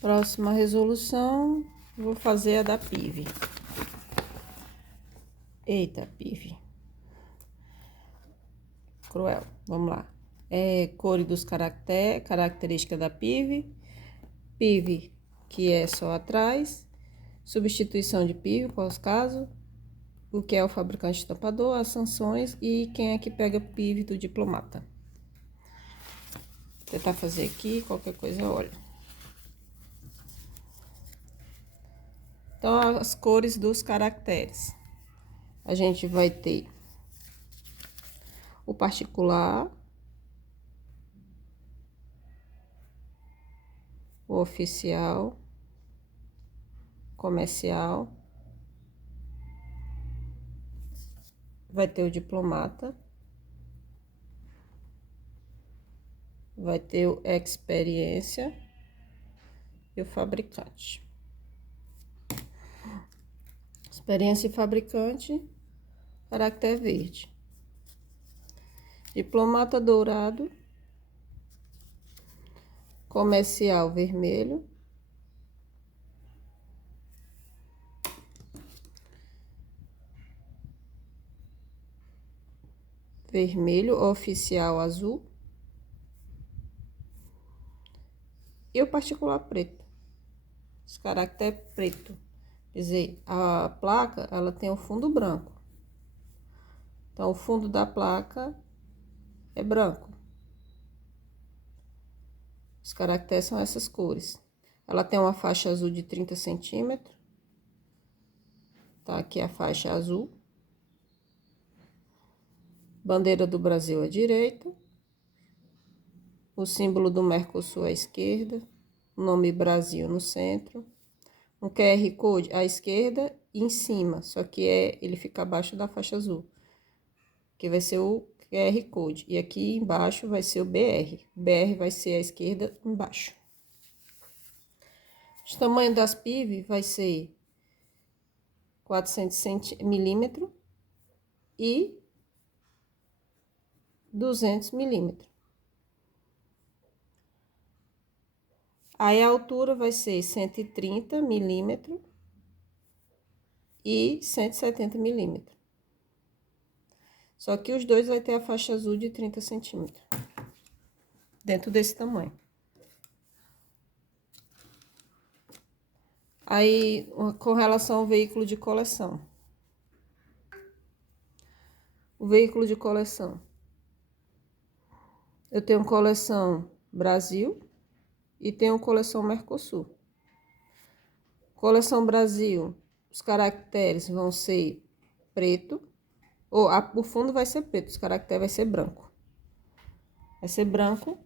Próxima resolução, vou fazer a da PIV. Eita, PIV. Cruel, vamos lá. Cores dos caracteres, característica da PIV. PIV, que é só atrás. Substituição de PIV, qual os casos. O que é o fabricante estampador, as sanções e quem é que pega PIV do diplomata. Vou tentar fazer aqui, qualquer coisa, olha. Então, as cores dos caracteres. A gente vai ter o particular, o oficial, comercial, vai ter o diplomata, vai ter o experiência e o fabricante. Experiência e fabricante, caractere verde. Diplomata dourado, comercial vermelho, oficial azul e o particular preto. Os caracteres preto. Quer dizer, a placa, ela tem o fundo branco. Então, o fundo da placa é branco. Os caracteres são essas cores. Ela tem uma faixa azul de 30 centímetros. Tá aqui a faixa azul. Bandeira do Brasil à direita. O símbolo do Mercosul à esquerda. O nome Brasil no centro. Um QR Code à esquerda e em cima, só que ele fica abaixo da faixa azul, que vai ser o QR Code. E aqui embaixo vai ser o BR. O BR vai ser à esquerda embaixo. O tamanho das PIV vai ser 400 milímetros e 200 milímetros. Aí a altura vai ser 130 milímetros e 170 milímetros. Só que os dois vai ter a faixa azul de 30 centímetros. Dentro desse tamanho. Aí, com relação ao veículo de coleção. O veículo de coleção. Eu tenho coleção Brasil e tenho coleção Mercosul. Coleção Brasil, os caracteres vão ser preto, o fundo vai ser preto, os caracteres vai ser branco. Vai ser branco.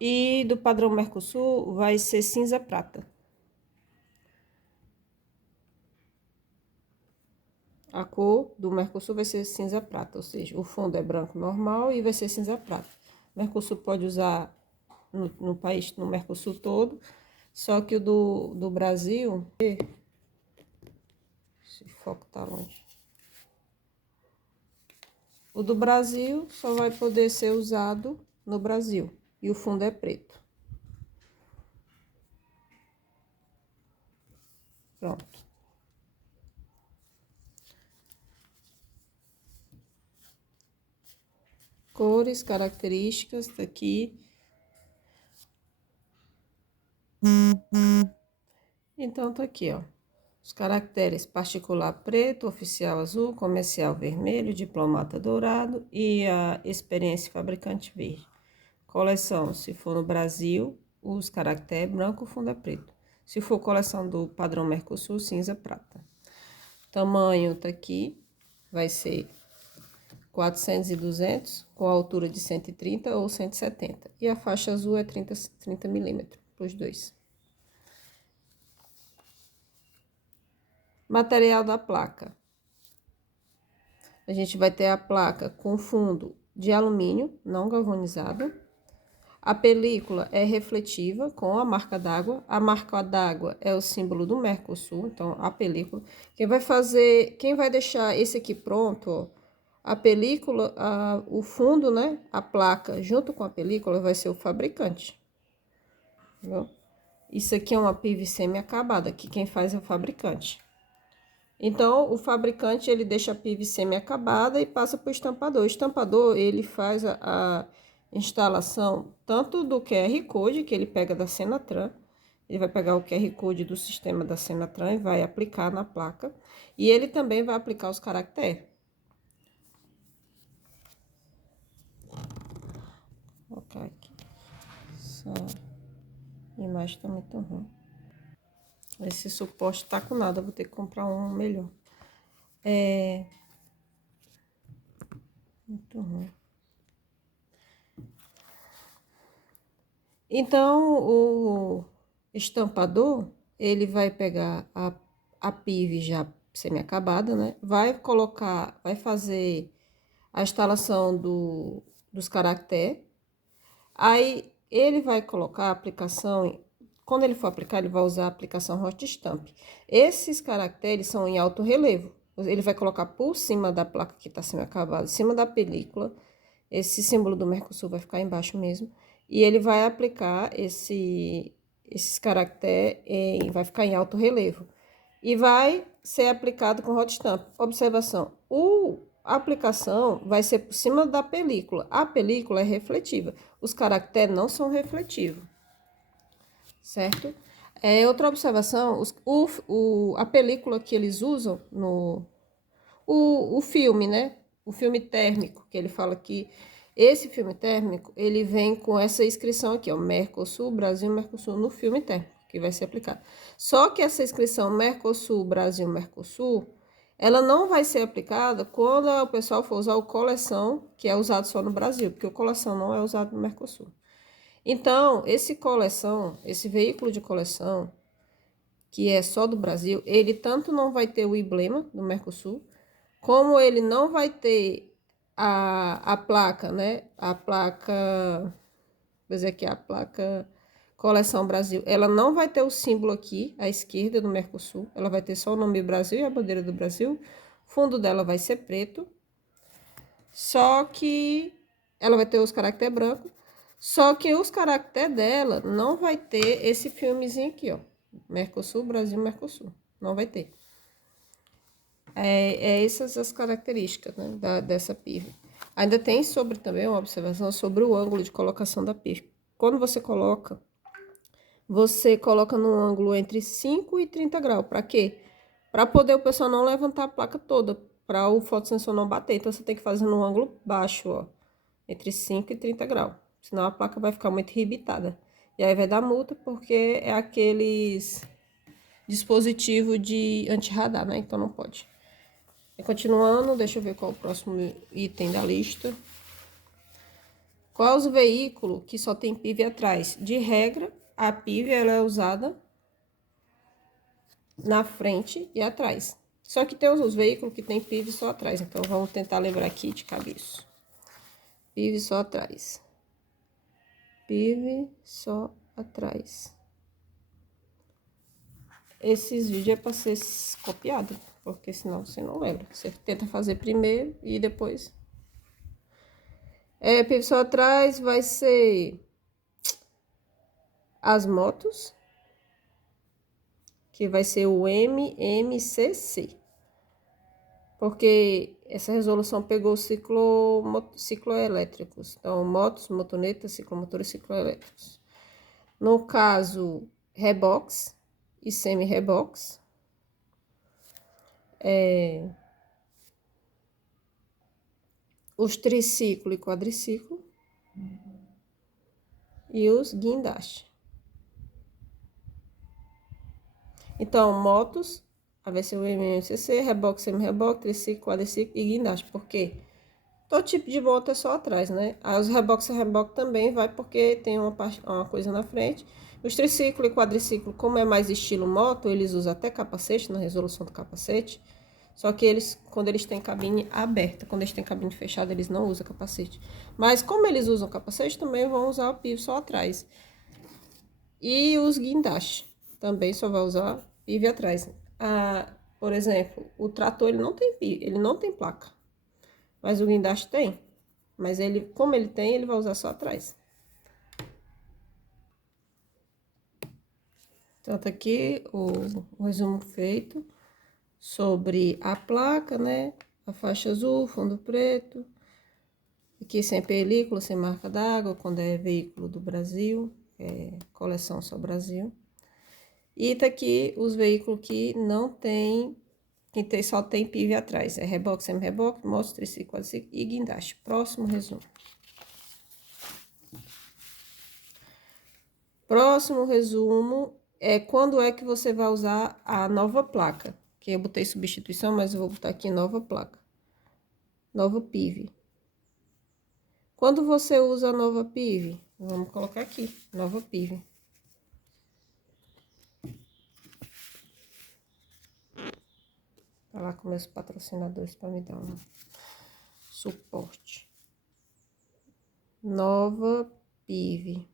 E do padrão Mercosul vai ser cinza prata. A cor do Mercosul vai ser cinza prata, ou seja, o fundo é branco normal e vai ser cinza prata. O Mercosul pode usar no país, no Mercosul todo, só que o do Brasil... Esse foco tá longe. O do Brasil só vai poder ser usado no Brasil e o fundo é preto. Pronto. Cores, características, tá aqui. Então, tá aqui, ó. Os caracteres particular preto, oficial azul, comercial vermelho, diplomata dourado e a experiência fabricante verde. Coleção, se for no Brasil, os caracteres branco, fundo é preto. Se for coleção do padrão Mercosul, cinza prata. Tamanho tá aqui, vai ser 400 e 200, com a altura de 130 ou 170. E a faixa azul é 30 milímetros, os dois. Material da placa. A gente vai ter a placa com fundo de alumínio, não galvanizado. A película é refletiva, com a marca d'água. A marca d'água é o símbolo do Mercosul, então a película. Quem vai deixar esse aqui pronto, ó, a película, o fundo, né, a placa, junto com a película, vai ser o fabricante. Entendeu? Isso aqui é uma PIV semi-acabada, que quem faz é o fabricante. Então, o fabricante, ele deixa a PIV semi-acabada e passa para o estampador. O estampador, ele faz a instalação tanto do QR Code, que ele pega da Senatran, ele vai pegar o QR Code do sistema da Senatran e vai aplicar na placa. E ele também vai aplicar os caracteres. Vou colocar aqui. Essa imagem tá muito ruim. Esse suporte tá com nada, vou ter que comprar um melhor. Muito ruim. Então, o estampador, ele vai pegar a PIV já semi-acabada, né? Vai colocar, vai fazer a instalação dos caracteres. Aí, ele vai colocar a aplicação, quando ele for aplicar, ele vai usar a aplicação Hot Stamp. Esses caracteres são em alto relevo. Ele vai colocar por cima da placa que está semi-acabada, em cima da película. Esse símbolo do Mercosul vai ficar embaixo mesmo. E ele vai aplicar esses caracteres, vai ficar em alto relevo. E vai ser aplicado com hot stamp. Observação, a aplicação vai ser por cima da película. A película é refletiva. Os caracteres não são refletivos. Certo? Outra observação, a película que eles usam o filme, né? O filme térmico, que ele fala que esse filme térmico, ele vem com essa inscrição aqui, ó, Mercosul, Brasil, Mercosul, no filme térmico, que vai ser aplicado. Só que essa inscrição Mercosul, Brasil, Mercosul, ela não vai ser aplicada quando o pessoal for usar o coleção, que é usado só no Brasil, porque o coleção não é usado no Mercosul. Então, esse veículo de coleção, que é só do Brasil, ele tanto não vai ter o emblema do Mercosul, como ele não vai ter a placa, né? A placa, vou dizer aqui, a placa Coleção Brasil, ela não vai ter o símbolo aqui, à esquerda do Mercosul, ela vai ter só o nome Brasil e a bandeira do Brasil. O fundo dela vai ser preto, só que ela vai ter os caracteres brancos, só que os caracteres dela não vai ter esse filmezinho aqui, ó. Mercosul, Brasil, Mercosul. Não vai ter. Essas as características, né, dessa PIV. Ainda tem sobre também uma observação sobre o ângulo de colocação da PIV. Quando você coloca num ângulo entre 5 e 30 graus. Para quê? Para poder o pessoal não levantar a placa toda, para o fotossensor não bater. Então, você tem que fazer num ângulo baixo, ó, entre 5 e 30 graus. Senão a placa vai ficar muito irritada. E aí vai dar multa, porque é aqueles dispositivo de anti-radar, né? Então não pode. E continuando, deixa eu ver qual é o próximo item da lista. Qual é os veículos que só tem PIV atrás? De regra, a PIV ela é usada na frente e atrás. Só que tem os veículos que tem PIV só atrás. Então, vamos tentar lembrar aqui de cabeça. PIV só atrás. PIV só atrás. Esses vídeos é para ser copiado, porque senão você não lembra. Você tenta fazer primeiro e depois... PIV só atrás vai ser as motos, que vai ser o MMCC. Porque essa resolução pegou cicloelétricos. Então, motos, motonetas, ciclomotores, cicloelétricos. No caso, rebox e semi-rebox. Os triciclo e quadriciclo. E os guindastes. Então, motos, vai ser o MMCC, reboque, semi-reboque, triciclo, quadriciclo e guindaste. Por quê? Todo tipo de moto é só atrás, né? Aí os reboques e reboque também vai porque tem uma coisa na frente. Os triciclo e quadriciclo, como é mais estilo moto, eles usam até capacete, na resolução do capacete. Só que eles, quando eles têm cabine aberta, quando eles têm cabine fechada, eles não usam capacete. Mas como eles usam capacete, também vão usar o PIV só atrás. E os guindastes também só vai usar PIV atrás. Por exemplo, o trator ele não tem PIV, ele não tem placa. Mas o guindaste tem. Mas ele, como ele tem, ele vai usar só atrás. Então, tá aqui o resumo feito sobre a placa, né? A faixa azul, fundo preto. Aqui sem película, sem marca d'água, quando é veículo do Brasil, coleção só Brasil. E tá aqui os veículos que não tem, só tem PIV atrás. É reboque, semi-reboque, moto, triciclo, quadriciclo e guindaste. Próximo resumo. Próximo resumo é quando é que você vai usar a nova placa. Que eu botei substituição, mas eu vou botar aqui nova placa. Nova PIV. Quando você usa a nova PIV? Vamos colocar aqui, nova PIV. Falar com meus patrocinadores para me dar um suporte. Nova PIV.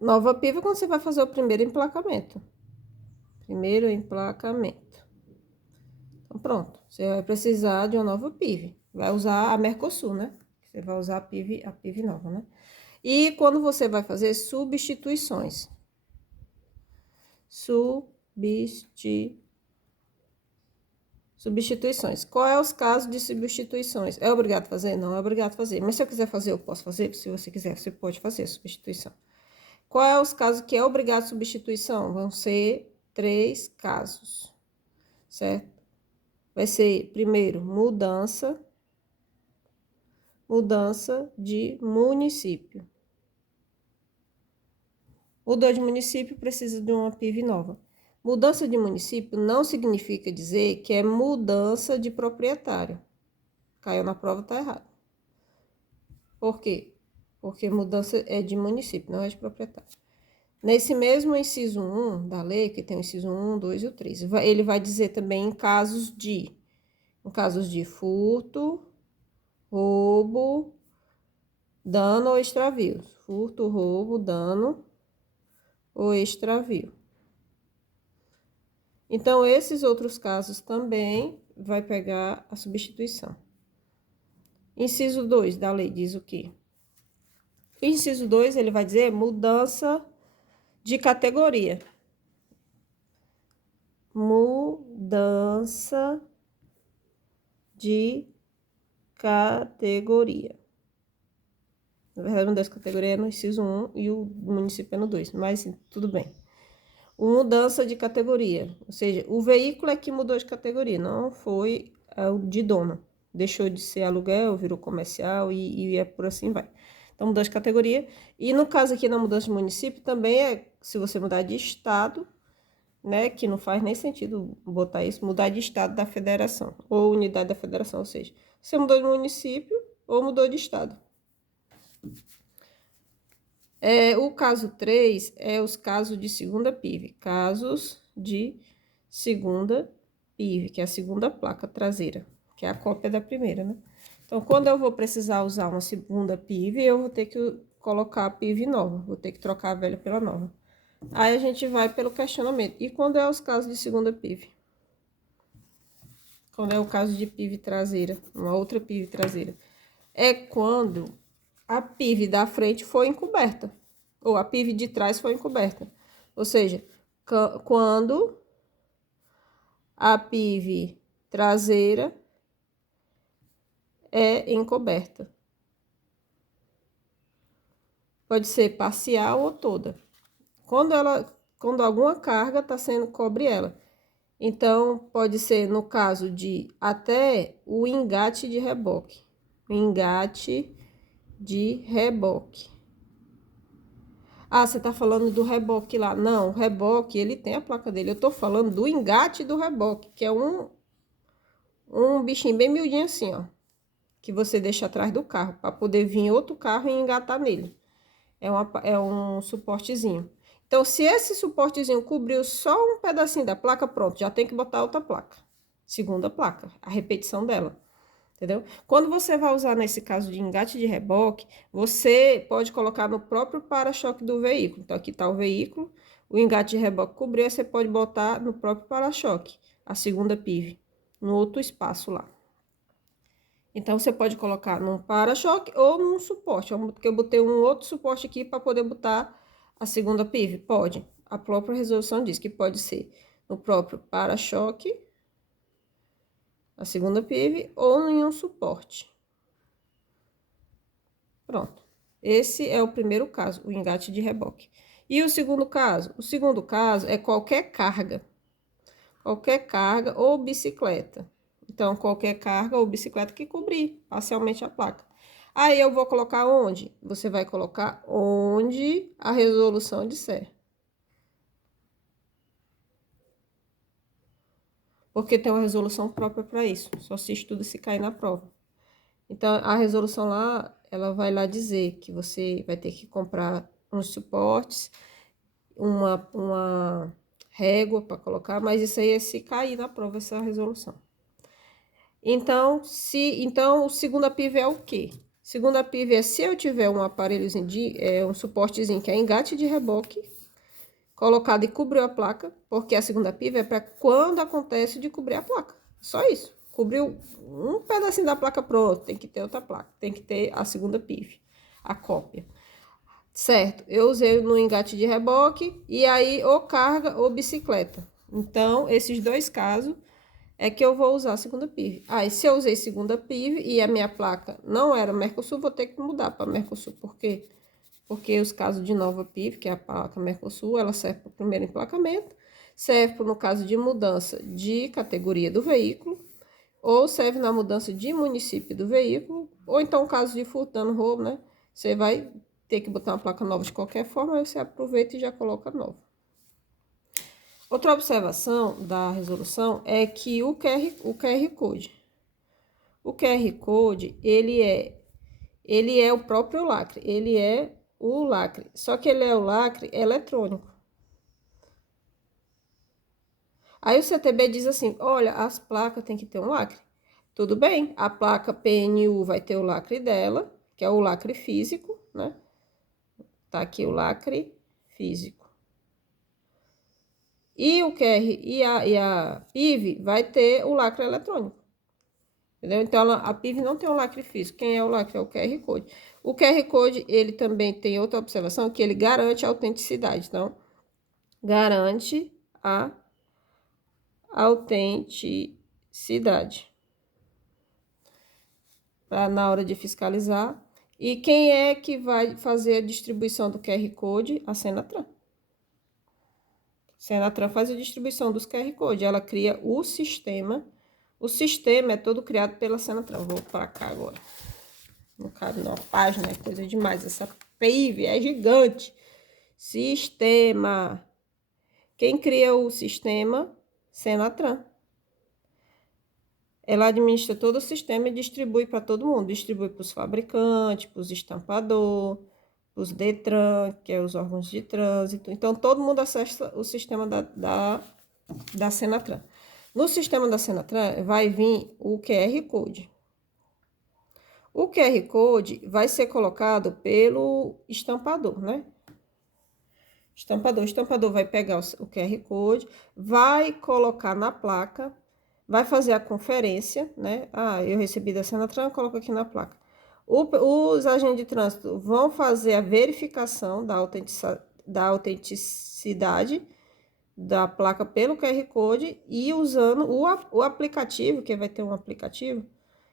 Nova PIV é quando você vai fazer o primeiro emplacamento. Primeiro emplacamento. Então, pronto. Você vai precisar de uma nova PIV. Vai usar a Mercosul, né? Você vai usar a PIV nova, né? E quando você vai fazer substituições. Substituições. Qual é os casos de substituições? É obrigado a fazer? Não é obrigado a fazer. Mas se eu quiser fazer, eu posso fazer? Se você quiser, você pode fazer a substituição. Qual é os casos que é obrigado a substituição? Vão ser 3 casos, certo? Vai ser, primeiro, mudança de município. Mudou de município, precisa de uma PIV nova. Mudança de município não significa dizer que é mudança de proprietário. Caiu na prova, tá errado. Por quê? Porque mudança é de município, não é de proprietário. Nesse mesmo inciso 1 da lei, que tem o inciso 1, 2 e o 3, ele vai dizer também em casos de furto, roubo, dano ou extravio. Furto, roubo, dano ou extravio. Então, esses outros casos também vai pegar a substituição. Inciso 2 da lei diz o quê? Inciso 2, ele vai dizer mudança de categoria. Mudança de categoria. Na verdade, mudança de categoria é no inciso 1 e o município é no 2, mas tudo bem. Mudança de categoria, ou seja, o veículo é que mudou de categoria, não foi o de dono. Deixou de ser aluguel, virou comercial e é por assim vai. Então, mudou de categoria. E no caso aqui, na mudança de município, também é, se você mudar de estado, né, que não faz nem sentido botar isso, mudar de estado da federação, ou unidade da federação, ou seja, você mudou de município ou mudou de estado. O caso 3 é os casos de segunda PIV, casos de segunda PIV, que é a segunda placa traseira, que é a cópia da primeira, né? Então, quando eu vou precisar usar uma segunda PIV, eu vou ter que colocar a PIV nova, vou ter que trocar a velha pela nova. Aí a gente vai pelo questionamento. E quando é os casos de segunda PIV? Quando é o caso de PIV traseira, uma outra PIV traseira. É quando a PIV da frente foi encoberta, ou a PIV de trás foi encoberta. Ou seja, quando a PIV traseira é encoberta. Pode ser parcial ou toda. Quando alguma carga está sendo, cobre ela. Então, pode ser no caso de até o engate de reboque. Engate de reboque. Ah, você tá falando do reboque lá. Não, o reboque, ele tem a placa dele. Eu tô falando do engate do reboque, que é um bichinho bem miudinho assim, ó. Que você deixa atrás do carro, para poder vir outro carro e engatar nele. É um suportezinho. Então, se esse suportezinho cobriu só um pedacinho da placa, pronto, já tem que botar outra placa. Segunda placa, a repetição dela. Entendeu? Quando você vai usar nesse caso de engate de reboque, você pode colocar no próprio para-choque do veículo. Então, aqui está o veículo, o engate de reboque cobriu, você pode botar no próprio para-choque, a segunda PIV, no outro espaço lá. Então, você pode colocar num para-choque ou num suporte. Porque eu botei um outro suporte aqui para poder botar a segunda PIV. Pode. A própria resolução diz que pode ser no próprio para-choque, a segunda PIV, ou em um suporte. Pronto. Esse é o primeiro caso, o engate de reboque. E o segundo caso? O segundo caso é qualquer carga ou bicicleta. Então, qualquer carga ou bicicleta que cobrir parcialmente a placa. Aí, eu vou colocar onde? Você vai colocar onde a resolução disser. Porque tem uma resolução própria para isso. Só se estuda se cair na prova. Então, a resolução lá, ela vai lá dizer que você vai ter que comprar uns suportes, uma régua para colocar, mas isso aí é se cair na prova, essa resolução. Então, o segunda PIV é o quê? Segunda PIV é se eu tiver um aparelhozinho um suportezinho que é engate de reboque, colocado e cobriu a placa, porque a segunda PIV é para quando acontece de cobrir a placa. Só isso. Cobriu um pedacinho da placa, pronto, tem que ter outra placa, tem que ter a segunda PIV, a cópia. Certo, eu usei no engate de reboque e aí ou carga ou bicicleta. Então, esses dois casos é que eu vou usar a segunda PIV. Aí, se eu usei segunda PIV e a minha placa não era Mercosul, vou ter que mudar para Mercosul. Por quê? Porque os casos de nova PIV, que é a placa Mercosul, ela serve para o primeiro emplacamento, serve no caso de mudança de categoria do veículo, ou serve na mudança de município do veículo, ou então caso de furto, dano, roubo, né? Você vai ter que botar uma placa nova de qualquer forma, aí você aproveita e já coloca nova. Outra observação da resolução é que o QR Code. O QR Code, ele é o próprio lacre, ele é o lacre, só que ele é o lacre eletrônico. Aí o CTB diz assim, olha, as placas tem que ter um lacre. Tudo bem, a placa PNU vai ter o lacre dela, que é o lacre físico, né? Tá aqui o lacre físico. E o QR e a PIV vai ter o lacre eletrônico. Entendeu? Então, a PIV não tem um lacre físico. Quem é o lacre? É o QR Code. O QR Code, ele também tem outra observação, que ele garante a autenticidade. Então, garante a autenticidade. Na hora de fiscalizar. E quem é que vai fazer a distribuição do QR Code? A Senatran. Senatran faz a distribuição dos QR Code. Ela cria o sistema. O sistema é todo criado pela Senatran. Vou para cá agora. Não cabe numa página, é coisa demais. Essa PIV é gigante. Sistema. Quem cria o sistema? Senatran. Ela administra todo o sistema e distribui para todo mundo. Distribui para os fabricantes, para os estampadores, para os DETRAN, que é os órgãos de trânsito. Então, todo mundo acessa o sistema da Senatran. No sistema da Senatran vai vir o QR Code. O QR Code vai ser colocado pelo estampador, né? O estampador vai pegar o QR Code, vai colocar na placa, vai fazer a conferência, né? Ah, eu recebi da Senatran, coloco aqui na placa. Os agentes de trânsito vão fazer a verificação da autenticidade da placa pelo QR Code e usando o aplicativo, que vai ter um aplicativo,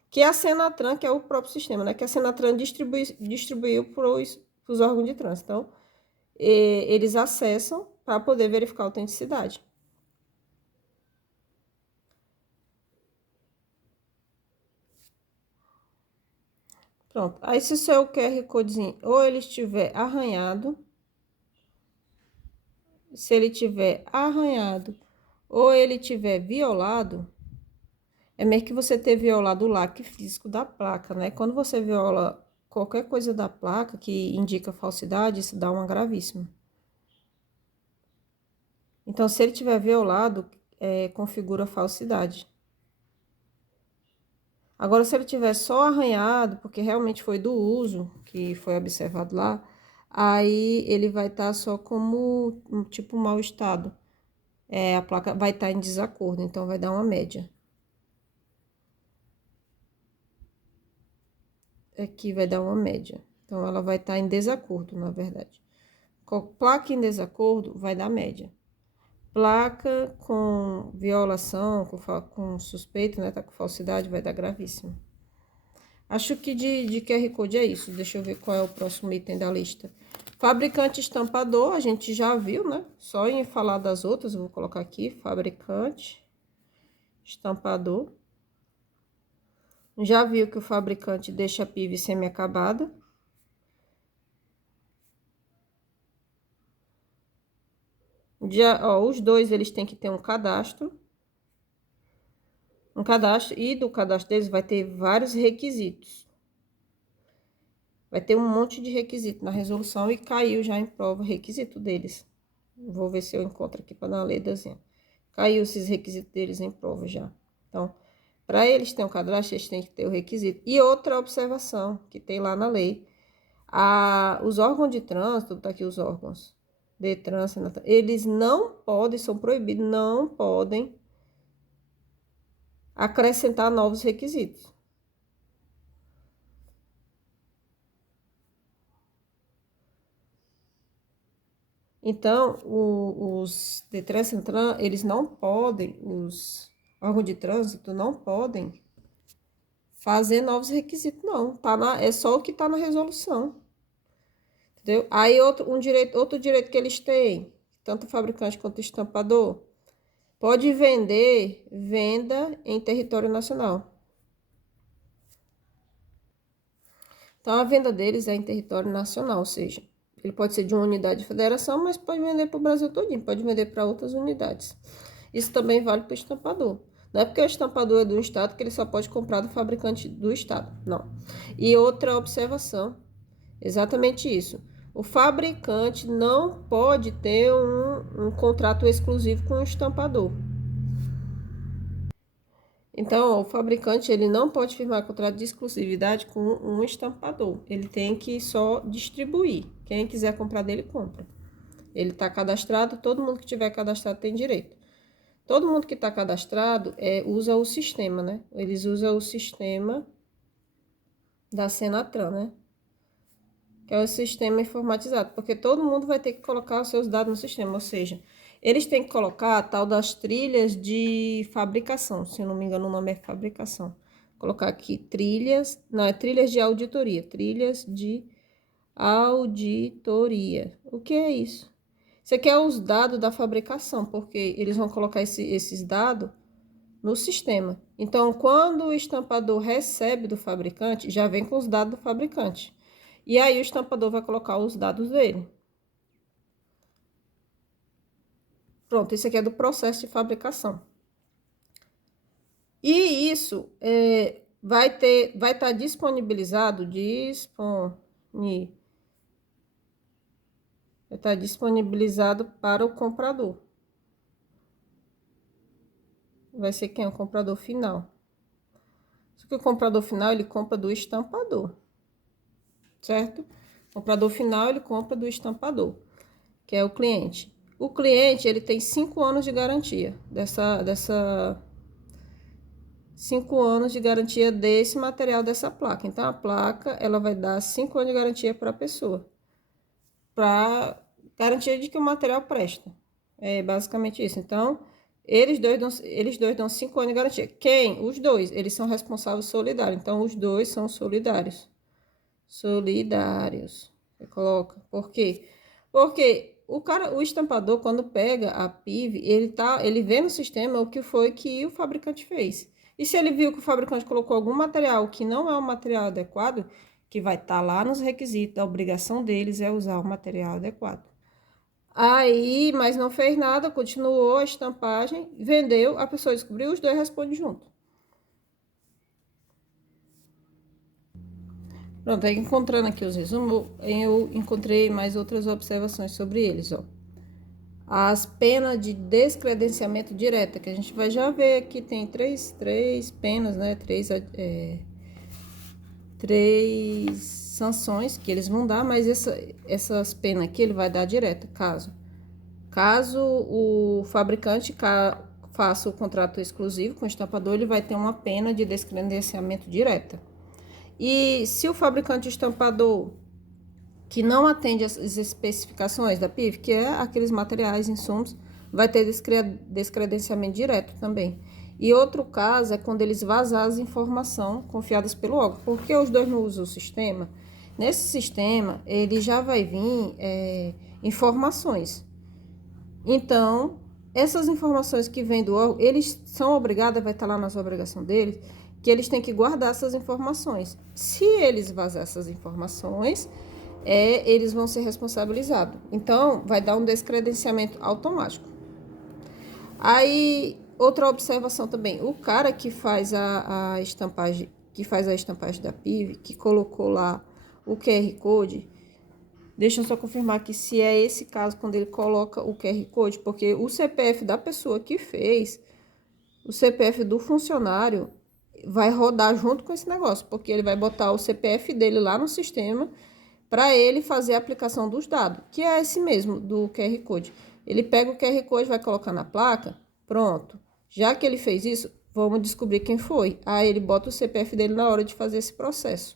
que é a Senatran, que é o próprio sistema, né? Que a Senatran distribuiu para os órgãos de trânsito. Então, eles acessam para poder verificar a autenticidade. Pronto. Aí, se o seu QR Codezinho ou ele estiver arranhado, se ele estiver arranhado ou ele estiver violado, é meio que você ter violado o lacre físico da placa, né? Quando você viola qualquer coisa da placa que indica falsidade, isso dá uma gravíssima. Então, se ele tiver violado, configura falsidade. Agora, se ele tiver só arranhado, porque realmente foi do uso que foi observado lá, aí ele vai estar só como tipo mau estado. A placa vai estar em desacordo, então vai dar uma média. aqui vai dar uma média. Então, ela vai estar em desacordo, na verdade. Placa em desacordo vai dar média. Placa com violação, com suspeito, né? Tá com falsidade, vai dar gravíssimo. Acho que de QR Code é isso. Deixa eu ver qual é o próximo item da lista. Fabricante estampador, a gente já viu, né? Só em falar das outras, eu vou colocar aqui, fabricante estampador. Já viu que o fabricante deixa a PIV semi-acabada. Os dois, eles têm que ter um cadastro. E do cadastro deles vai ter vários requisitos. Vai ter um monte de requisito na resolução e caiu já em prova o requisito deles. Vou ver se eu encontro aqui para dar uma ledazinha. Caiu esses requisitos deles em prova já. Então, para eles terem um cadastro, eles têm que ter o requisito. E outra observação que tem lá na lei. Os órgãos de trânsito, tá aqui os órgãos. Detran, Senatran, eles não podem, são proibidos, não podem acrescentar novos requisitos. Então, os Detran, Senatran, eles não podem, os órgãos de trânsito não podem fazer novos requisitos, não. É só o que está na resolução. Entendeu? Aí, outro direito que eles têm, tanto o fabricante quanto o estampador, pode venda em território nacional. Então, a venda deles é em território nacional, ou seja, ele pode ser de uma unidade de federação, mas pode vender para o Brasil todinho, pode vender para outras unidades. Isso também vale para o estampador. Não é porque o estampador é do estado que ele só pode comprar do fabricante do estado, não. E outra observação, exatamente isso. O fabricante não pode ter um contrato exclusivo com o estampador. Então, o fabricante ele não pode firmar contrato de exclusividade com um estampador. Ele tem que só distribuir. Quem quiser comprar dele, compra. Ele está cadastrado, todo mundo que tiver cadastrado tem direito. Todo mundo que está cadastrado usa o sistema, né? Eles usam o sistema da Senatran, né? Que é o sistema informatizado, porque todo mundo vai ter que colocar os seus dados no sistema, ou seja, eles têm que colocar a tal das trilhas de fabricação, se eu não me engano o nome é fabricação. Vou colocar aqui trilhas, não, é trilhas de auditoria, trilhas de auditoria. O que é isso? Isso aqui é os dados da fabricação, porque eles vão colocar esses dados no sistema. Então, quando o estampador recebe do fabricante, já vem com os dados do fabricante. E aí o estampador vai colocar os dados dele. Pronto, isso aqui é do processo de fabricação. E isso vai estar disponibilizado, vai estar disponibilizado para o comprador. Vai ser quem? O comprador final. Só que o comprador final, ele compra do estampador. Certo? O comprador final, ele compra do estampador, que é o cliente. O cliente, ele tem 5 anos de garantia 5 anos de garantia desse material, dessa placa. Então, a placa, ela vai dar 5 anos de garantia para a pessoa. Para garantia de que o material presta. É basicamente isso. Então, eles dois dão 5 anos de garantia. Quem? Os dois. Eles são responsáveis solidários. Então, os dois são solidários. Solidários. Você coloca. Por quê? Porque o estampador, quando pega a PIV, ele vê no sistema o que foi que o fabricante fez. E se ele viu que o fabricante colocou algum material que não é um material adequado, que vai estar lá nos requisitos, a obrigação deles é usar o material adequado. Aí, mas não fez nada, continuou a estampagem, vendeu, a pessoa descobriu, os dois respondem junto. Pronto, aí encontrando aqui os resumos, eu encontrei mais outras observações sobre eles, ó. As penas de descredenciamento direta, que a gente vai já ver aqui, tem três penas, né? Três sanções que eles vão dar, mas essas penas aqui ele vai dar direto, caso o fabricante faça o contrato exclusivo com o estampador, ele vai ter uma pena de descredenciamento direta. E se o fabricante estampador que não atende às especificações da PIV, que é aqueles materiais, insumos, vai ter descredenciamento direto também. E outro caso é quando eles vazam as informações confiadas pelo órgão, porque os dois não usam o sistema. Nesse sistema, ele já vai vir informações. Então, essas informações que vêm do órgão, eles são obrigados, vai estar lá nas obrigações deles, que eles têm que guardar essas informações. Se eles vazar essas informações, eles vão ser responsabilizados. Então, vai dar um descredenciamento automático. Aí, outra observação também, o cara que faz a estampagem, da PIV, que colocou lá o QR Code, deixa eu só confirmar que se é esse caso quando ele coloca o QR Code, porque o CPF da pessoa que fez, o CPF do funcionário vai rodar junto com esse negócio, porque ele vai botar o CPF dele lá no sistema para ele fazer a aplicação dos dados, que é esse mesmo do QR Code. Ele pega o QR Code, vai colocar na placa, pronto. Já que ele fez isso, vamos descobrir quem foi. Aí ele bota o CPF dele na hora de fazer esse processo.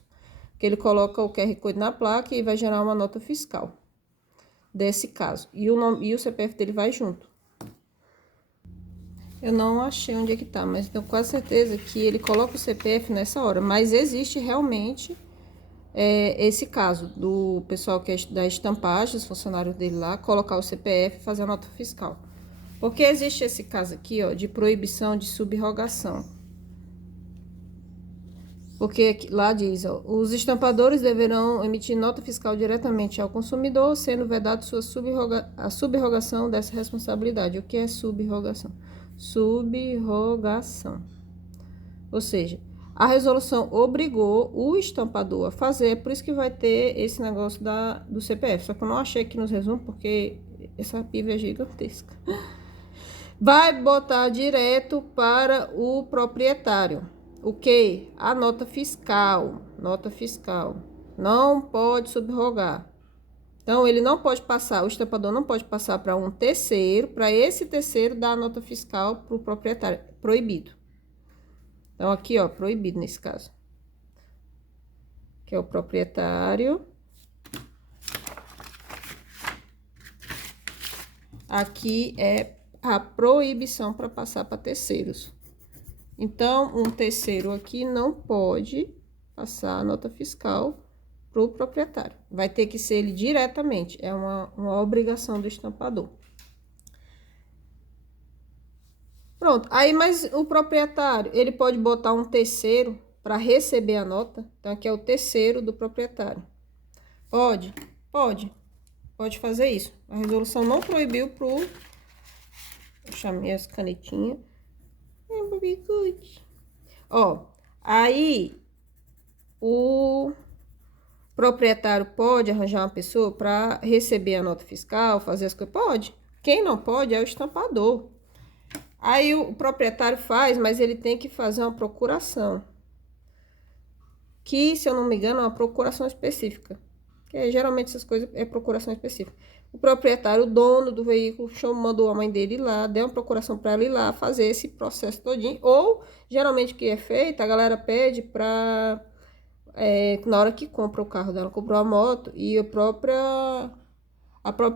Que ele coloca o QR Code na placa e vai gerar uma nota fiscal desse caso. E o CPF dele vai junto. Eu não achei onde é que tá, mas tenho quase certeza que ele coloca o CPF nessa hora. Mas existe realmente esse caso do pessoal que é da estampagem, os funcionários dele lá, colocar o CPF e fazer a nota fiscal. Porque existe esse caso aqui, ó, de proibição de subrogação. Porque lá diz, ó, os estampadores deverão emitir nota fiscal diretamente ao consumidor, sendo vedado a subrogação dessa responsabilidade. O que é subrogação? Subrogação. Ou seja, a resolução obrigou o estampador a fazer, por isso que vai ter esse negócio do CPF. Só que eu não achei aqui nos resumos, porque essa PIV é gigantesca. Vai botar direto para o proprietário. O que? A nota fiscal. Nota fiscal. Não pode subrogar. Então, ele não pode passar, o estampador não pode passar para um terceiro, para esse terceiro dar a nota fiscal para o proprietário. Proibido. Então, aqui, ó, proibido nesse caso. Que é o proprietário. Aqui é a proibição para passar para terceiros. Então, um terceiro aqui não pode passar a nota fiscal para o proprietário. Vai ter que ser ele diretamente, é uma obrigação do estampador. Pronto, aí mas o proprietário, ele pode botar um terceiro para receber a nota. Então, aqui é o terceiro do proprietário. Pode? Pode. Pode fazer isso. A resolução não proibiu pro... Deixa minhas canetinhas. Ó, aí o proprietário pode arranjar uma pessoa para receber a nota fiscal, fazer as coisas? Pode. Quem não pode é o estampador. Aí o proprietário faz, mas ele tem que fazer uma procuração. Que, se eu não me engano, é uma procuração específica. Que geralmente essas coisas é procuração específica. O proprietário, o dono do veículo, mandou a mãe dele ir lá, deu uma procuração para ela ir lá fazer esse processo todinho. Ou, geralmente, o que é feito, a galera pede para... na hora que compra o carro dela, comprou a moto, e a própria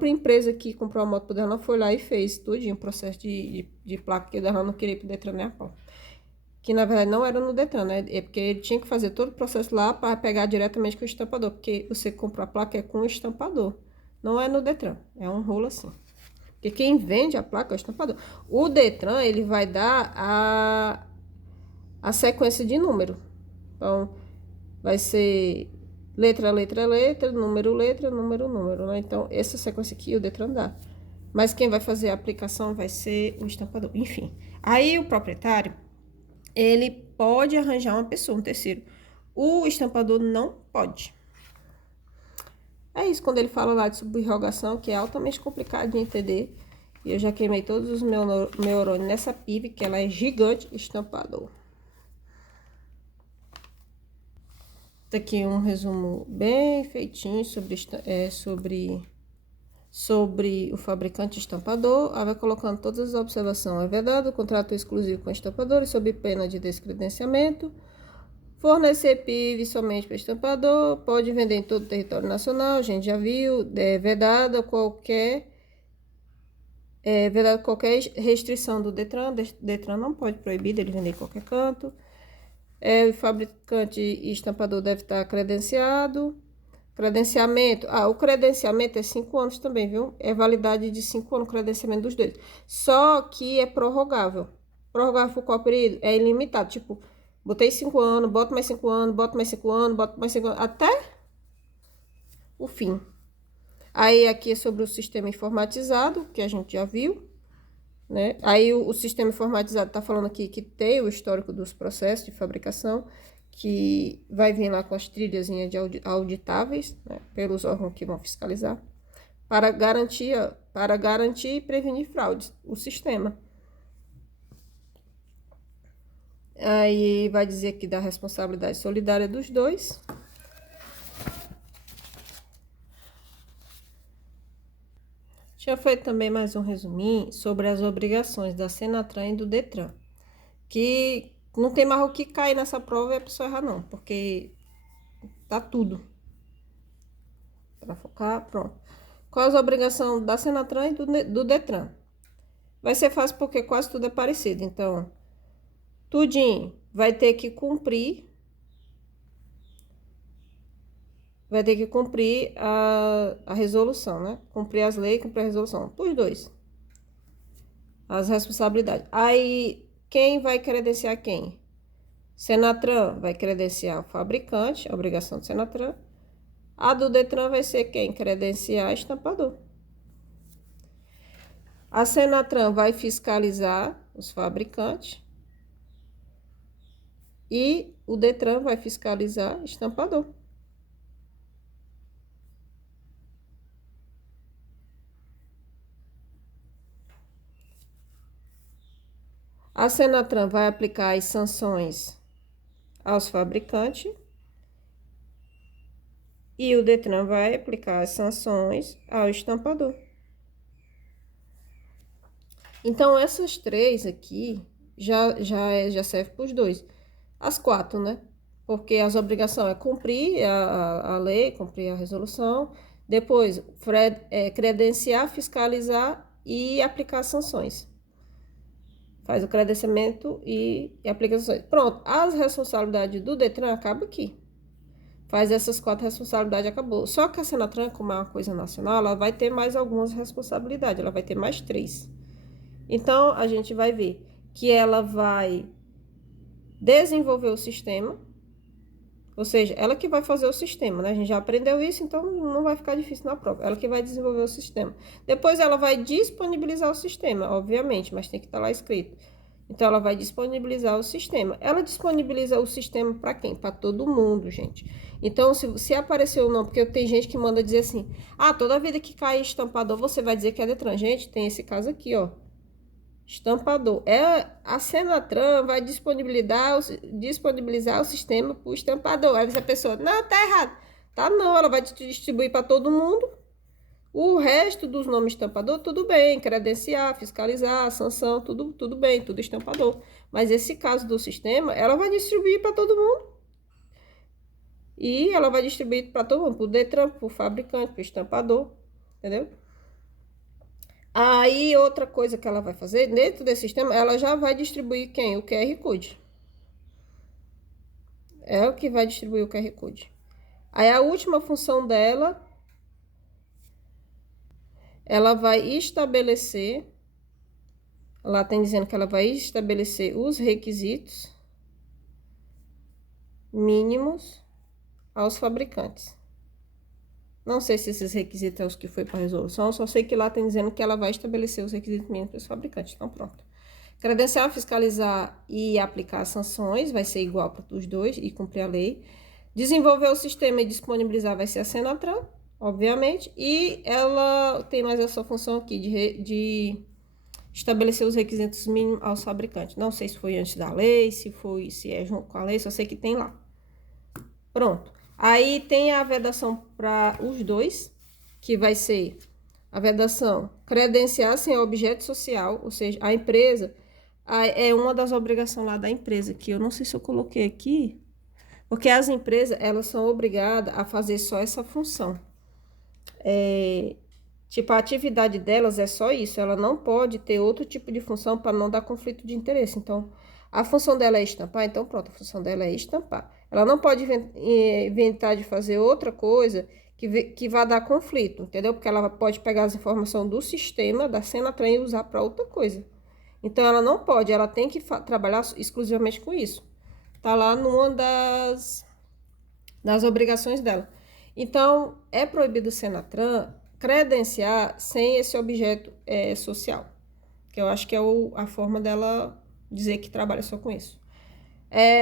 empresa que comprou a moto dela foi lá e fez tudinho, o processo de placa, que ela não queria ir pro Detran nem a pau. Que na verdade não era no Detran, né? É porque ele tinha que fazer todo o processo lá para pegar diretamente com o estampador, porque você compra a placa é com o estampador, não é no Detran, é um rolo assim. Porque quem vende a placa é o estampador. O Detran, ele vai dar a sequência de número. Então, vai ser letra, letra, letra, número, letra, número, número, né? Então, essa sequência aqui o Detran dá. Mas quem vai fazer a aplicação vai ser o estampador. Enfim, aí o proprietário, ele pode arranjar uma pessoa, um terceiro. O estampador não pode. É isso, quando ele fala lá de subrogação, que é altamente complicado de entender. E eu já queimei todos os meus neurônios nessa PIV, que ela é gigante, estampador. Tá aqui um resumo bem feitinho sobre o fabricante estampador. Aí vai colocando todas as observações. É verdade, o contrato é exclusivo com estampadores sob pena de descredenciamento. Fornecer PIV somente para estampador, pode vender em todo o território nacional, a gente já viu, é vedado qualquer restrição do Detran. Detran não pode proibir ele vender em qualquer canto. O fabricante e estampador deve estar credenciado. Credenciamento. O credenciamento é 5 anos também, viu? É validade de 5 anos o credenciamento dos dois. Só que é prorrogável. Prorrogável por qual período? É ilimitado. Tipo, botei 5 anos, boto mais 5 anos, boto mais 5 anos, boto mais 5 anos, até o fim. Aí aqui é sobre o sistema informatizado, que a gente já viu, né? Aí o sistema informatizado tá falando aqui que tem o histórico dos processos de fabricação, que vai vir lá com as trilhazinhas de auditáveis, né, pelos órgãos que vão fiscalizar, para garantir e prevenir fraudes, o sistema. Aí vai dizer que dá responsabilidade solidária dos dois. Tinha feito também mais um resuminho sobre as obrigações da Senatran e do Detran, que não tem mais o que cair nessa prova e a pessoa errar não, porque tá tudo. Para focar, pronto. Qual as obrigações da Senatran e do Detran? Vai ser fácil porque quase tudo é parecido. Então, tudinho vai ter que cumprir. Vai ter que cumprir a resolução, né? Cumprir as leis, cumprir a resolução. Os dois. As responsabilidades. Aí, quem vai credenciar quem? Senatran vai credenciar o fabricante, a obrigação do Senatran. A do Detran vai ser quem? Credenciar o estampador. A Senatran vai fiscalizar os fabricantes e o Detran vai fiscalizar o estampador. A Senatran vai aplicar as sanções aos fabricantes e o Detran vai aplicar as sanções ao estampador. Então, essas três aqui já serve para os dois. As quatro, né? Porque as obrigações é cumprir a lei, cumprir a resolução, depois credenciar, fiscalizar e aplicar sanções. Faz o credenciamento e aplica sanções. Pronto, as responsabilidades do Detran acabam aqui. Faz essas 4 responsabilidades, acabou. Só que a Senatran, como é uma coisa nacional, ela vai ter mais algumas responsabilidades, ela vai ter mais 3. Então, a gente vai ver que ela vai desenvolver o sistema, ou seja, ela que vai fazer o sistema, né? A gente já aprendeu isso, então não vai ficar difícil na prova. Ela que vai desenvolver o sistema. Depois ela vai disponibilizar o sistema, obviamente, mas tem que estar lá escrito. Então ela vai disponibilizar o sistema. Ela disponibiliza o sistema para quem? Para todo mundo, gente. Então, se apareceu não, porque tem gente que manda dizer assim: toda vida que cai estampador, você vai dizer que é Detran. Gente, tem esse caso aqui, ó. Estampador. A Senatran vai disponibilizar o sistema para o estampador. Aí a pessoa, não, tá errado. Tá não, ela vai distribuir para todo mundo. O resto dos nomes estampador, tudo bem. Credenciar, fiscalizar, sanção, tudo bem, tudo estampador. Mas esse caso do sistema, ela vai distribuir para todo mundo. E ela vai distribuir para todo mundo, para o Detran, para o fabricante, para o estampador. Entendeu? Aí, outra coisa que ela vai fazer, dentro desse sistema, ela já vai distribuir quem? O QR Code. É o que vai distribuir o QR Code. Aí, a última função dela, ela vai estabelecer, lá tem dizendo que ela vai estabelecer os requisitos mínimos aos fabricantes. Não sei se esses requisitos são os que foi para a resolução, só sei que lá tem dizendo que ela vai estabelecer os requisitos mínimos para os fabricantes. Então, pronto. Credenciar, fiscalizar e aplicar sanções vai ser igual para os dois e cumprir a lei. Desenvolver o sistema e disponibilizar vai ser a Senatran, obviamente. E ela tem mais essa função aqui de estabelecer os requisitos mínimos aos fabricantes. Não sei se foi antes da lei, se é junto com a lei, só sei que tem lá. Pronto. Aí tem a vedação para os dois, que vai ser a vedação credenciar sem objeto social, ou seja, a empresa é uma das obrigações lá da empresa, que eu não sei se eu coloquei aqui, Porque as empresas, elas são obrigadas a fazer só essa função. Tipo, a atividade delas é só isso, ela não pode ter outro tipo de função para não dar conflito de interesse. Então, a função dela é estampar, então pronto, a função dela é estampar. Ela não pode inventar de fazer outra coisa que vá dar conflito, entendeu? Porque ela pode pegar as informações do sistema, da Senatran e usar para outra coisa. Então, ela não pode, ela tem que trabalhar exclusivamente com isso. Tá lá numa das obrigações dela. Então, é proibido o Senatran credenciar sem esse objeto social, que eu acho que é a forma dela dizer que trabalha só com isso.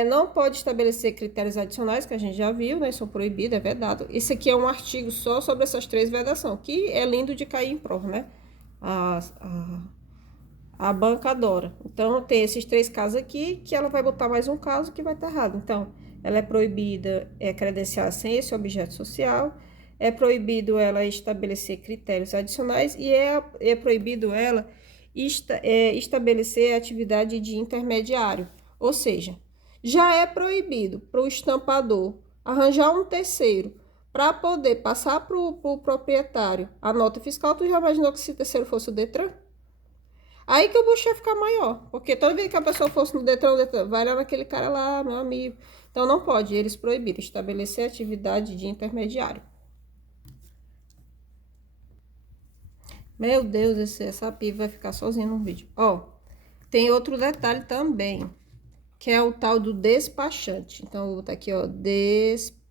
Não pode estabelecer critérios adicionais, que a gente já viu, né? São proibidos, é vedado. Esse aqui é um artigo só sobre essas 3 vedações, que é lindo de cair em prova, né? A banca adora. Então, tem esses 3 casos aqui, que ela vai botar mais um caso que vai estar errado. Então, ela é proibida credenciar sem esse objeto social, é proibido ela estabelecer critérios adicionais e é proibido ela estabelecer atividade de intermediário. Ou seja, já é proibido para o estampador arranjar um terceiro para poder passar para o proprietário a nota fiscal. Tu já imaginou que se o terceiro fosse o Detran? Aí que o bucho ia ficar maior, porque toda vez que a pessoa fosse no Detran, vai lá naquele cara lá, meu amigo. Então, não pode, eles proibiram estabelecer atividade de intermediário. Meu Deus, essa piva vai ficar sozinha no vídeo. Ó, tem outro detalhe também, que é o tal do despachante. Então, eu vou botar aqui, ó, despachante.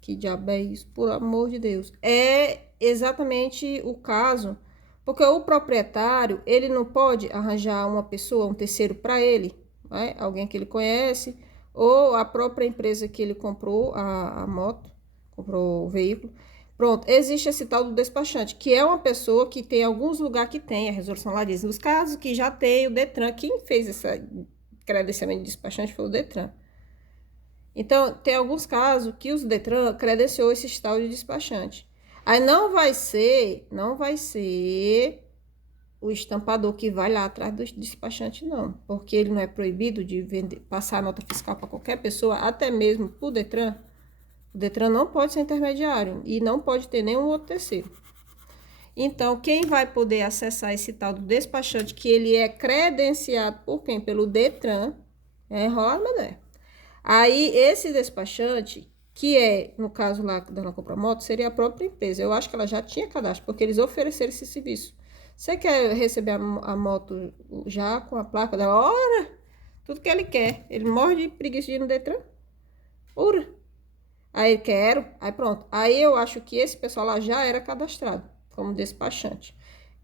Que diabo é isso? Por amor de Deus. É exatamente o caso, porque o proprietário, ele não pode arranjar uma pessoa, um terceiro para ele, né? Alguém que ele conhece, ou a própria empresa que ele comprou a moto, comprou o veículo. Pronto, existe esse tal do despachante, que é uma pessoa que tem alguns lugares que tem, a resolução lá diz, nos casos que já tem o Detran, quem fez esse credenciamento de despachante foi o Detran. Então, tem alguns casos que os Detran credenciou esse tal de despachante. Aí não vai ser o estampador que vai lá atrás do despachante, não. Porque ele não é proibido de passar a nota fiscal para qualquer pessoa, até mesmo para o Detran. O Detran não pode ser intermediário e não pode ter nenhum outro terceiro. Então, quem vai poder acessar esse tal do despachante, que ele é credenciado por quem? Pelo Detran, enrolado, mas é. Aí, esse despachante, que é, no caso lá da Ela Compra Moto, seria a própria empresa. Eu acho que ela já tinha cadastro, porque eles ofereceram esse serviço. Você quer receber a moto já com a placa da hora? Tudo que ele quer. Ele morre de preguiça de ir no Detran. Ura. Aí, quero. Aí, pronto. Aí, eu acho que esse pessoal lá já era cadastrado como despachante.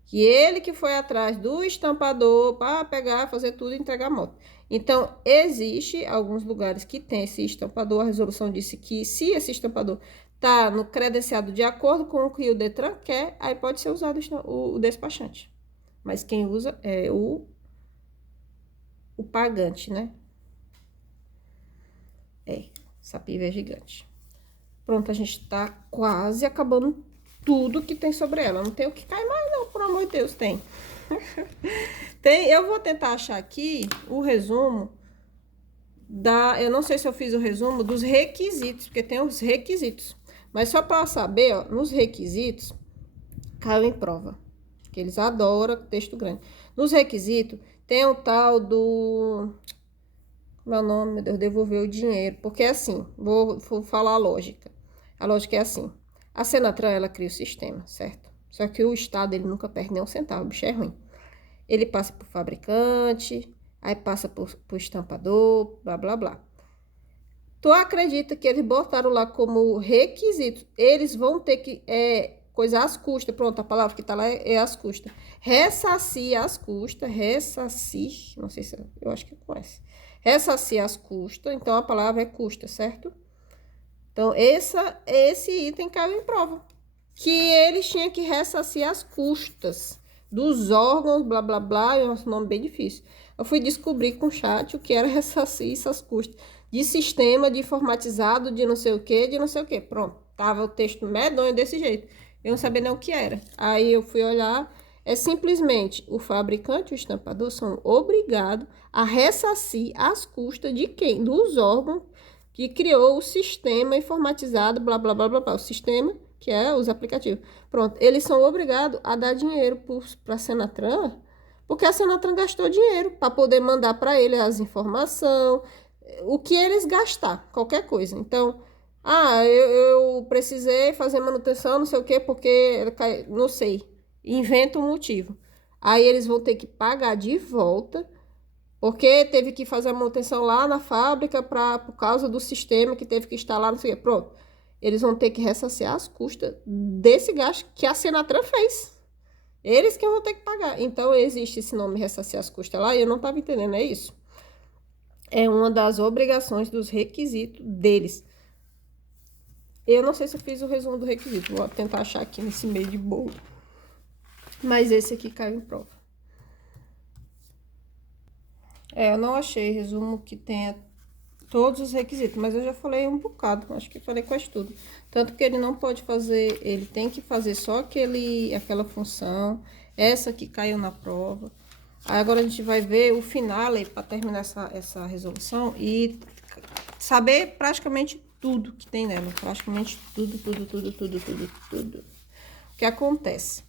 Que ele que foi atrás do estampador para pegar, fazer tudo e entregar a moto. Então, existe alguns lugares que tem esse estampador. A resolução disse que se esse estampador está no credenciado de acordo com o que o Detran quer, aí pode ser usado o despachante. Mas quem usa é o pagante, né? Essa piva é gigante. Pronto, a gente tá quase acabando tudo que tem sobre ela. Não tem o que cair mais, não, por amor de Deus, tem. Eu vou tentar achar aqui o resumo eu não sei se eu fiz o resumo dos requisitos, porque tem os requisitos. Mas só para saber, ó, nos requisitos, caiu em prova. Que eles adoram texto grande. Nos requisitos, tem o tal do... Meu nome, meu Deus, devolver o dinheiro. Porque é assim, vou falar a lógica. A lógica é assim. A Senatran, ela cria o sistema, certo? Só que o Estado, ele nunca perde nem um centavo, o bicho é ruim. Ele passa por fabricante, aí passa por estampador, blá, blá, blá. Tu acredita que eles botaram lá como requisito? Eles vão ter que, coisa às custas, pronto, a palavra que tá lá é às custas. Ressarcir as custas, ressarcir, não sei se, eu acho que conhece. Ressarcir as custas, então a palavra é custa, certo? Então, esse item caiu em prova. Que eles tinham que ressarcir as custas dos órgãos, blá, blá, blá, é um nome bem difícil. Eu fui descobrir com o chat o que era ressarcir essas custas. De sistema, de informatizado, de não sei o que, de não sei o que. Pronto, tava o texto medonho desse jeito. Eu não sabia nem o que era. Aí eu fui olhar, É simplesmente o fabricante e o estampador são obrigados a ressarcir as custas de quem? Dos órgãos que criou o sistema informatizado, blá, blá, blá, blá, blá, o sistema que é os aplicativos. Pronto, eles são obrigados a dar dinheiro para a Senatran, porque a Senatran gastou dinheiro para poder mandar para ele as informações, o que eles gastar, qualquer coisa. Então, eu precisei fazer manutenção, não sei o quê, porque, não sei, inventa um motivo. Aí eles vão ter que pagar de volta, porque teve que fazer a manutenção lá na fábrica por causa do sistema que teve que instalar, não sei o quê. Pronto. Eles vão ter que ressarcir as custas desse gasto que a Senatran fez. Eles que vão ter que pagar. Então, existe esse nome ressarcir as custas lá, e eu não estava entendendo, é isso? É uma das obrigações dos requisitos deles. Eu não sei se eu fiz o resumo do requisito, vou tentar achar aqui nesse meio de bolo. Mas esse aqui caiu em prova. Eu não achei resumo que tenha todos os requisitos, mas eu já falei um bocado, acho que falei quase tudo. Tanto que ele não pode fazer, ele tem que fazer só aquela função, essa que caiu na prova. Aí agora a gente vai ver o finale para terminar essa resolução e saber praticamente tudo que tem nela. Praticamente tudo, tudo, tudo, tudo, tudo, tudo. O que acontece?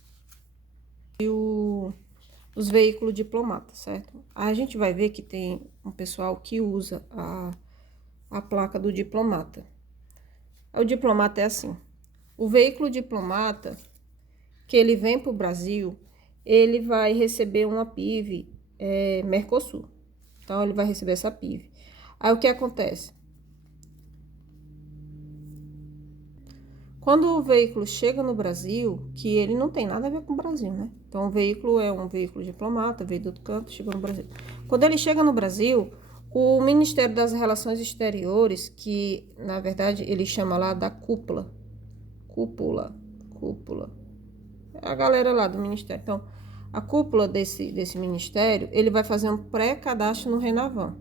Os veículos diplomatas, certo? Aí a gente vai ver que tem um pessoal que usa a placa do diplomata. O diplomata é assim. O veículo diplomata, que ele vem para o Brasil, ele vai receber uma PIV Mercosul. Então, ele vai receber essa PIV. Aí, o que acontece? Quando o veículo chega no Brasil, que ele não tem nada a ver com o Brasil, né? Então, o veículo é um veículo diplomata, veio do outro canto, chegou no Brasil. Quando ele chega no Brasil, o Ministério das Relações Exteriores, que, na verdade, ele chama lá da cúpula. Cúpula. É a galera lá do Ministério. Então, a cúpula desse Ministério, ele vai fazer um pré-cadastro no Renavan.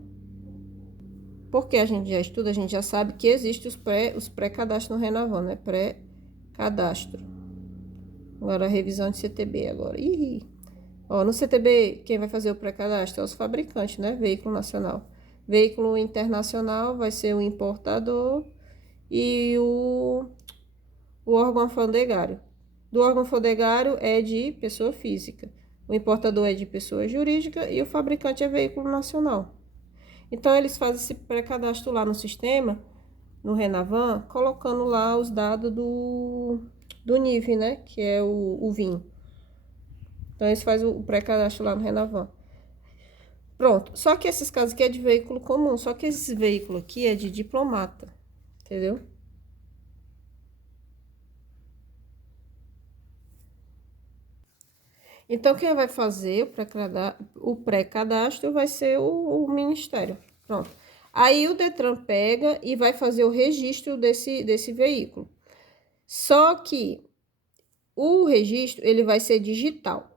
Porque a gente já estuda, a gente já sabe que existe os pré-cadastros no Renavan, né? Pré-cadastro. Agora, a revisão de CTB agora. Ó, no CTB, quem vai fazer o pré-cadastro é os fabricantes, né? Veículo nacional. Veículo internacional vai ser o importador e o órgão alfandegário. Do órgão alfandegário é de pessoa física. O importador é de pessoa jurídica e o fabricante é veículo nacional. Então, eles fazem esse pré-cadastro lá no sistema, no Renavan, colocando lá os dados do NIV, né? Que é o VIN. Então, eles fazem o pré-cadastro lá no Renavan. Pronto. Só que esses casos aqui é de veículo comum. Só que esse veículo aqui é de diplomata. Entendeu? Então, quem vai fazer o pré-cadastro vai ser o Ministério. Pronto. Aí, o Detran pega e vai fazer o registro desse veículo. Só que o registro, ele vai ser digital.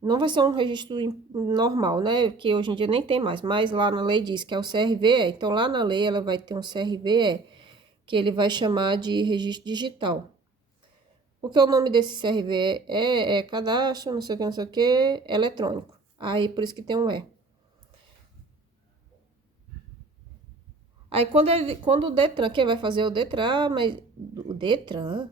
Não vai ser um registro normal, né? Que hoje em dia nem tem mais. Mas lá na lei diz que é o CRVE. Então, lá na lei, ela vai ter um CRVE, que ele vai chamar de registro digital. Porque o nome desse CRV é cadastro, não sei o que, eletrônico. Aí, por isso que tem um E. Aí, quando o Detran, quem vai fazer é o Detran, mas o Detran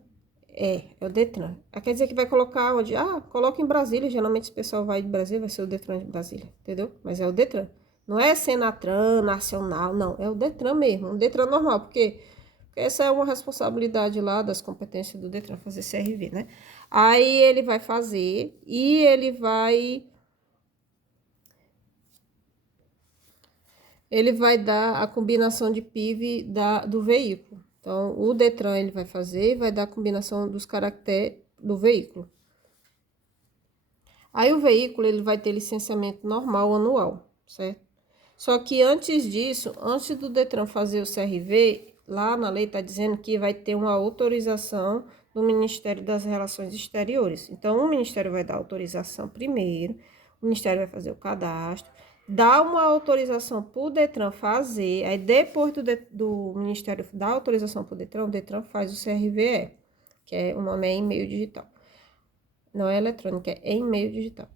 é o Detran. Aí quer dizer que vai colocar onde? Coloca em Brasília. Geralmente esse pessoal vai de Brasília, vai ser o Detran de Brasília, entendeu? Mas é o Detran. Não é Senatran, Nacional, não. É o Detran mesmo, um Detran normal, porque essa é uma responsabilidade lá das competências do Detran, fazer CRV, né? Aí ele vai fazer e ele vai dar a combinação de PIV do veículo. Então, o Detran ele vai fazer e vai dar a combinação dos caracteres do veículo. Aí o veículo ele vai ter licenciamento normal anual, certo? Só que antes disso, antes do Detran fazer o CRV, lá na lei está dizendo que vai ter uma autorização do Ministério das Relações Exteriores. Então, o Ministério vai dar autorização primeiro, o Ministério vai fazer o cadastro, dá uma autorização para o Detran fazer, aí depois do Ministério dar autorização para o Detran faz o CRVE, que é o nome é e-mail digital. Não é eletrônico, é em meio digital.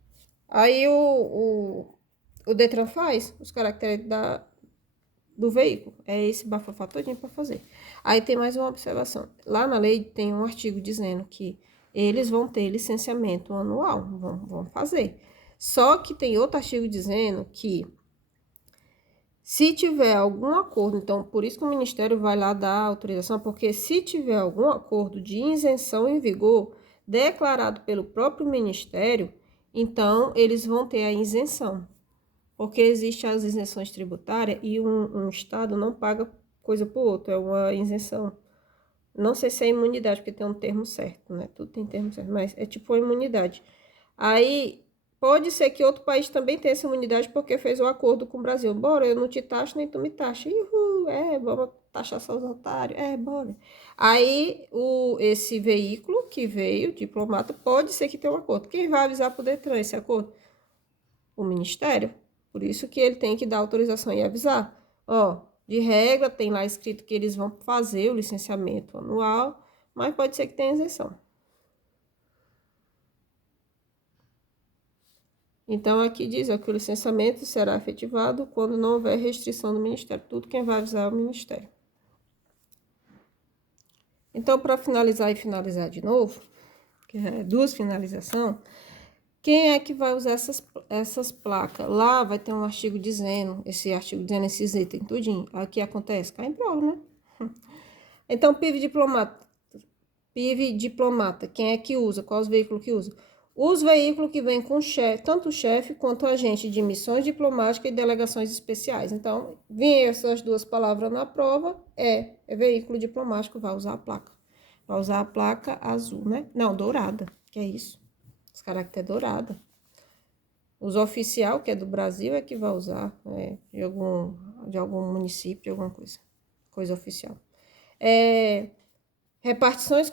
Aí o Detran faz os caracteres do veículo. É esse bafafá todinho para fazer. Aí tem mais uma observação. Lá na lei tem um artigo dizendo que eles vão ter licenciamento anual, vão fazer. Só que tem outro artigo dizendo que se tiver algum acordo, então por isso que o Ministério vai lá dar autorização, porque se tiver algum acordo de isenção em vigor declarado pelo próprio Ministério, então eles vão ter a isenção. Porque existem as isenções tributárias e um estado não paga coisa por outro, é uma isenção. Não sei se é imunidade, porque tem um termo certo, né? Tudo tem termo certo, mas é tipo uma imunidade. Aí pode ser que outro país também tenha essa imunidade porque fez um acordo com o Brasil. Bora, eu não te taxo, nem tu me taxa. Vamos taxar só os otários. Bora. Aí esse veículo que veio, diplomata, pode ser que tenha um acordo. Quem vai avisar para o Detran esse acordo? O Ministério. Por isso que ele tem que dar autorização e avisar. Ó, de regra, tem lá escrito que eles vão fazer o licenciamento anual, mas pode ser que tenha isenção. Então, aqui diz ó, que o licenciamento será efetivado quando não houver restrição do Ministério. Tudo quem vai avisar é o Ministério. Então, para finalizar e finalizar de novo, que é duas finalizações, quem é que vai usar essas placas? Lá vai ter um artigo dizendo, esses itens, tudinho. Aí o que acontece? Cai em prova, né? Então, PIV diplomata, quem é que usa? Quais os veículos que usa? Os veículos que vêm com chefe, tanto o chefe quanto o agente de missões diplomáticas e delegações especiais. Então, vêm essas duas palavras na prova, é veículo diplomático, vai usar a placa. Vai usar a placa azul, né? Não, dourada, que é isso. Os caracteres dourada. Os oficial, que é do Brasil, é que vai usar, de algum município, de alguma coisa oficial. Repartições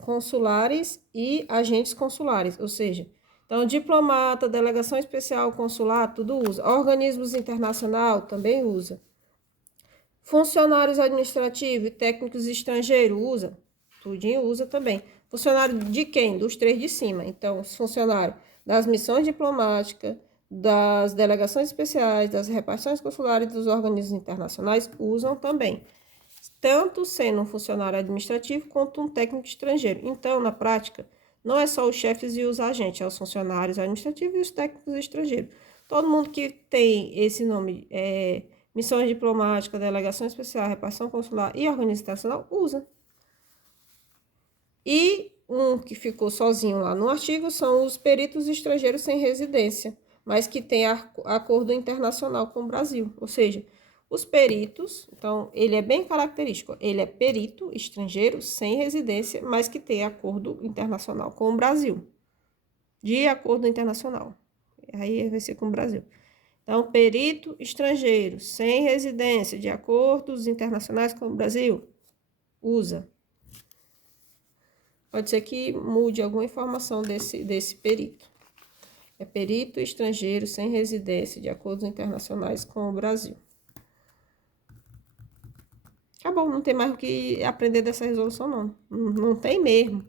consulares e agentes consulares, ou seja, então diplomata, delegação especial, consular, tudo usa. Organismos internacional também usa. Funcionários administrativos e técnicos estrangeiros usa, tudinho usa também. Funcionário de quem? Dos três de cima. Então, os funcionários das missões diplomáticas, das delegações especiais, das repartições consulares e dos organismos internacionais usam também, tanto sendo um funcionário administrativo quanto um técnico estrangeiro. Então, na prática, não é só os chefes e os agentes, é os funcionários administrativos e os técnicos estrangeiros. Todo mundo que tem esse nome, missões diplomáticas, delegação especial, repartição consular e organização usa. E um que ficou sozinho lá no artigo são os peritos estrangeiros sem residência, mas que tem acordo internacional com o Brasil, ou seja, os peritos, então, ele é bem característico. Ele é perito estrangeiro sem residência, mas que tem acordo internacional com o Brasil. De acordo internacional. Aí vai ser com o Brasil. Então, perito estrangeiro sem residência, de acordos internacionais com o Brasil, usa. Pode ser que mude alguma informação desse perito. É perito estrangeiro sem residência, de acordos internacionais com o Brasil. Acabou, não tem mais o que aprender dessa resolução, não. Não tem mesmo.